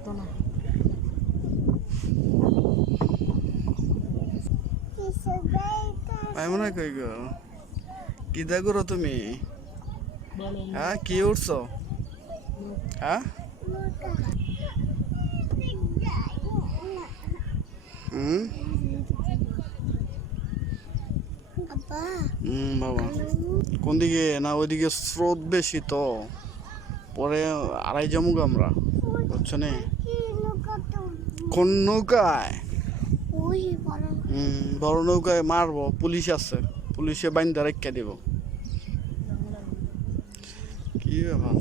পারতো না। মনে কই গো কি দেখো তুমি? হ্যাঁ কি উঠছো? হ্যাঁ বাবা কোন দিকে না ওইদিকে স্রোত বেশি তো পরে আড়াই জমুক আমরা বুঝছো নি কোন নৌকায় বড় নৌকায় মারবো পুলিশ আছে পুলিশে বাইন্দা রেখে দিব কি ব্যাপার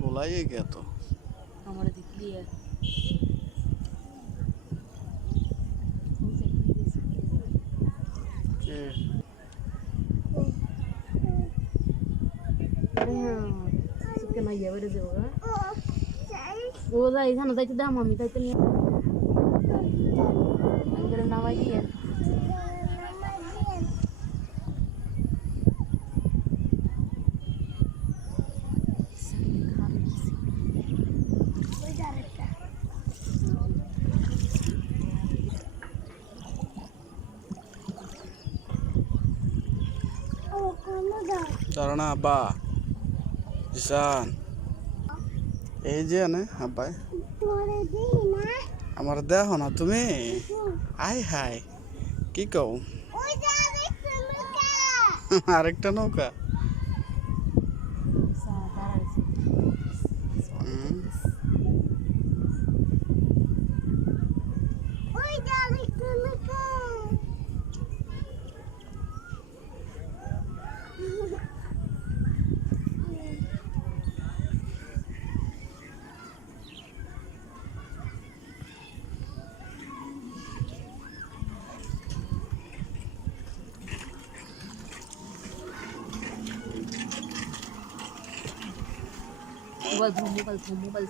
গোলাই গে তো আমার দেখলি চিকেন আইয়া বেড়ে যাবো ও যাই এখানে যাইতে দাম আমি তাইতে নিয়ে নামাই দিয়ে দাঁড়া না আব্বা জিসান এই যে না আব্বাই আমার দেখো না তুমি আই হাই কি কও আরেকটা নৌকা মোবাইল